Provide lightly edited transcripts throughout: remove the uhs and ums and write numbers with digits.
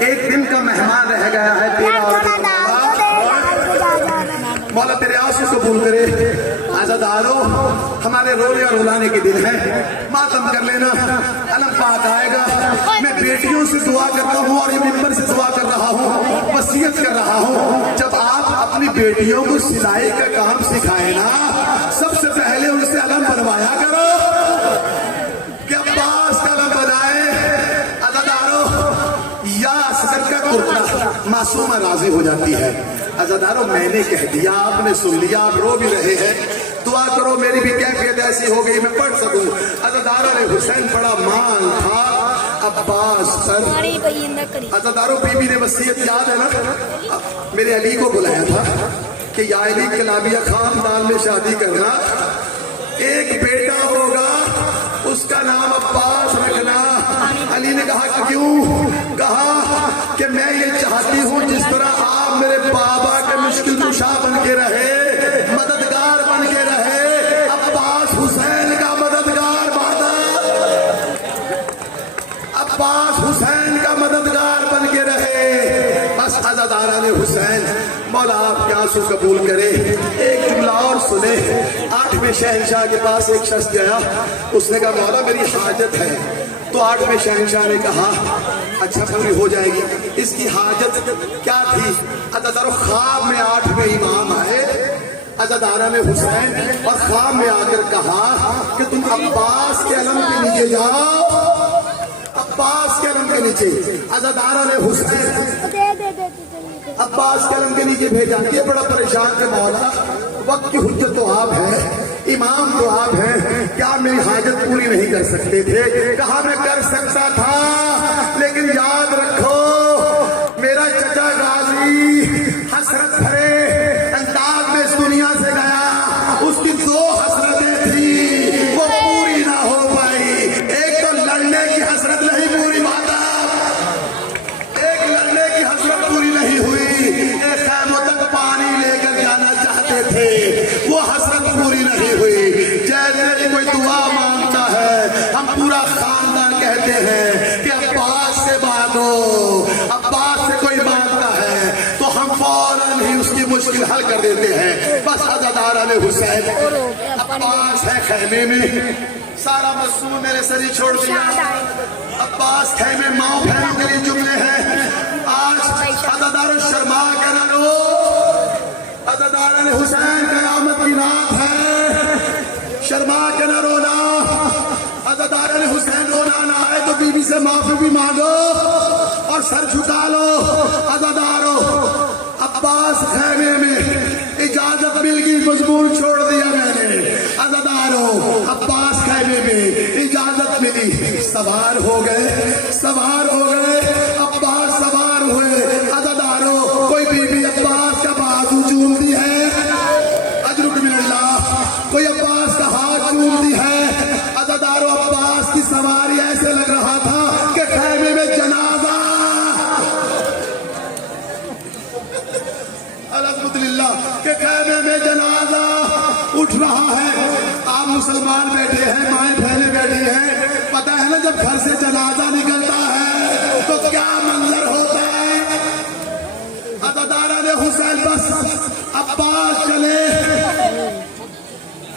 ایک دن کا مہمان رہ گیا ہے تیرا اور مولا تیرے آنسو قبول کرے. عزادارو ہمارے رونے اور رلانے کے دن ہے, ماتم کر لینا. علم پاک آئے گا. میں بیٹیوں سے دعا کرتا ہوں اور یہ منبر سے دعا کر رہا ہوں, وصیت کر رہا ہوں, جب آپ اپنی بیٹیوں کو سلائی کا کام سکھائے نا, سب سے پہلے ان سے علم بنوایا کرو کہ عباس کا علم بنائے. عزادارو یا اصغر کا کرتا معصومہ راضی ہو جاتی ہے. عزادارو میں نے کہہ دیا, آپ نے سن لیا, آپ رو بھی رہے ہیں, دعا کرو میری بھی کیفیت ایسی ہو گئی میں پڑھ سکوں. عزادارو نے حسین بڑا مال تھا عباس پر. عزادارو بی بی نے وصیت یاد ہے نا, میرے علی کو بلایا تھا کہ یا علی کلابیہ خاندان میں شادی کرنا, ایک بیٹا ہوگا اس کا نام عباس رکھنا. علی نے کہا کیوں؟ کہا کہ میں یہ چاہتی ہوں جس طرح آپ میرے بابا کے مشکل کشا بن کے رہے, مددگار بن کے رہے, عباس حسین کا مددگار بنا. عباس حسین کا مددگار بن کے رہے. بس عزادارہ نے حسین, مولا آپ کے آنسو قبول کرے. ایک جملہ اور سنے. 8ویں شہنشاہ کے پاس ایک شخص گیا, اس نے کہا مولا میری حاجت ہے. تو 8ویں شہنشاہ نے کہا اچھا پوری ہو جائے گی. اس کی حاجت کیا تھی؟ عزادارو خواب میں 8ویں امام آئے عزادارہ نے حسین, اور خواب میں آ کر کہا کہ تم عباس کے علم کے نیچے جاؤ, عباس کے علم کے نیچے. عزادارہ نے حسین عباس کے علم کے نیچے بھیجا. یہ بڑا پریشان تھے, مولا وقت کی حجت تو آپ ہے, امام تو آپ ہیں, کیا میری حاجت پوری نہیں کر سکتے تھے؟ کہا میں کر سکتا تھا, لیکن یاد رکھو میرا چچا غازی حسرت بھرے انداز میں اس دنیا سے گیا. اس کی 2 حسرتیں تھی, وہ پوری نہ ہو پائی. ایک تو لڑنے کی حسرت نہیں پوری ماتا, ایک لڑنے کی حسرت پوری نہیں ہوئی. ایک خیموں تک پانی لے کر جانا چاہتے تھے, وہ حسرت پوری نہیں ہوئی. جیسے کوئی دعا مانگتا ہے, ہم پورا خاندان کہتے ہیں کہ عباس سے مانگو. عباس سے کوئی مانگتا ہے تو ہم فوراً ہی اس کی مشکل حل کر دیتے ہیں. بس عزادارہ نے حسین, عباس ہے خیمے میں, سارا مسئول میرے سر ہی چھوڑ دیا. عباس خیمے, ماں بہنوں کے لیے جملے ہیں. آج عزادارو شرما کر رو. عزادارہ نے حسین قیامت کی رات ہے, شرما کے نہ رونا. عزادارہ نے حسین رونا نہ آئے تو بی بی سے معافی بھی مانگو اور سر جھکا لو. عزادارو عباس خیمے میں, اجازت مل گئی, مضمون چھوڑ دیا میں نے. عزادارو عباس خیمے میں اجازت ملی, سوار ہو گئے, سوار ہو گئے. عباس سوار ہوئے. عزادارو کوئی بی بی عباس کا بازو چومتی ہے, اجرک من اللہ, کوئی عباس کا ہاتھ چومتی ہے. عزادارو عباس کی سواری ایسے لگ رہا تھا کہ خیمے میں جنازہ. الحمدللہ کہ خیمے میں جنازہ اٹھ رہا ہے. آپ مسلمان بیٹھے ہیں, مائیں بہنیں بیٹھی ہیں, پتہ ہے نا جب گھر سے جنازہ نکلتا ہے تو کیا منظر ہوتا ہے. عزادارہ نے حسین بس عباس چلے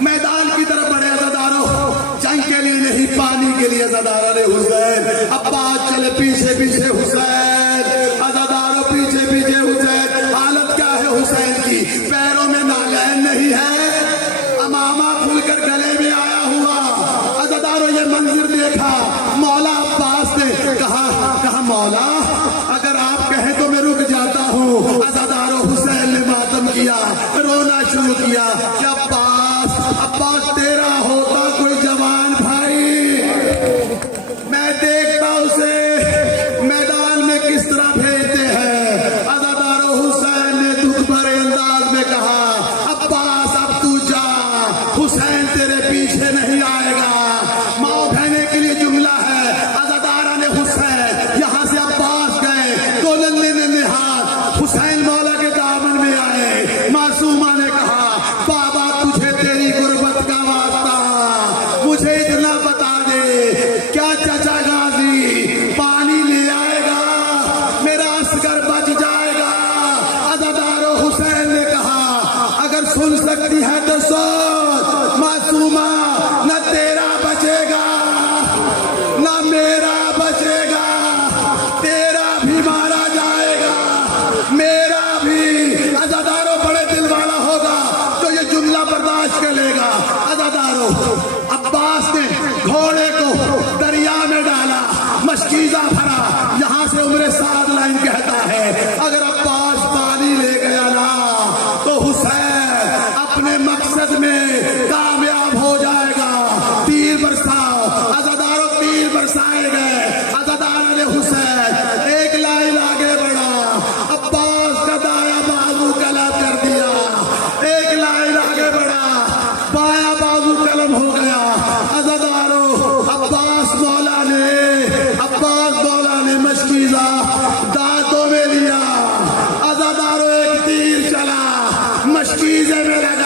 میدان کی طرف بڑھے. عزادارو جنگ کے لیے نہیں, پانی کے لیے. عزادارہ نے حسین, عباس چلے پیچھے پیچھے حسین. عزادارو پیچھے پیچھے حسین. حالت کیا ہے حسین کی؟ پیروں میں نالین نہیں ہے, امامہ کھل کر گلے میں آیا ہوا. عزادارو یہ منظر دیکھا. مولا عباس نے کہا مولا اگر آپ کہیں تو میں رک جاتا ہوں. عزادارو حسین نے ماتم کیا, رونا شروع کیا کہ عباس تیرا ہوتا کوئی جوان بھائی, میں دیکھتا اسے میدان میں کس طرح بھیجتے ہیں. عزادارو حسین نے دکھ بھرے انداز میں کہا عباس اب تو جا, حسین تیرے پیچھے نہیں آئے گا. ماں بہنے کے لیے جملہ ہے. عزادارہ نے حسین یہاں سے عباس گئے, میرا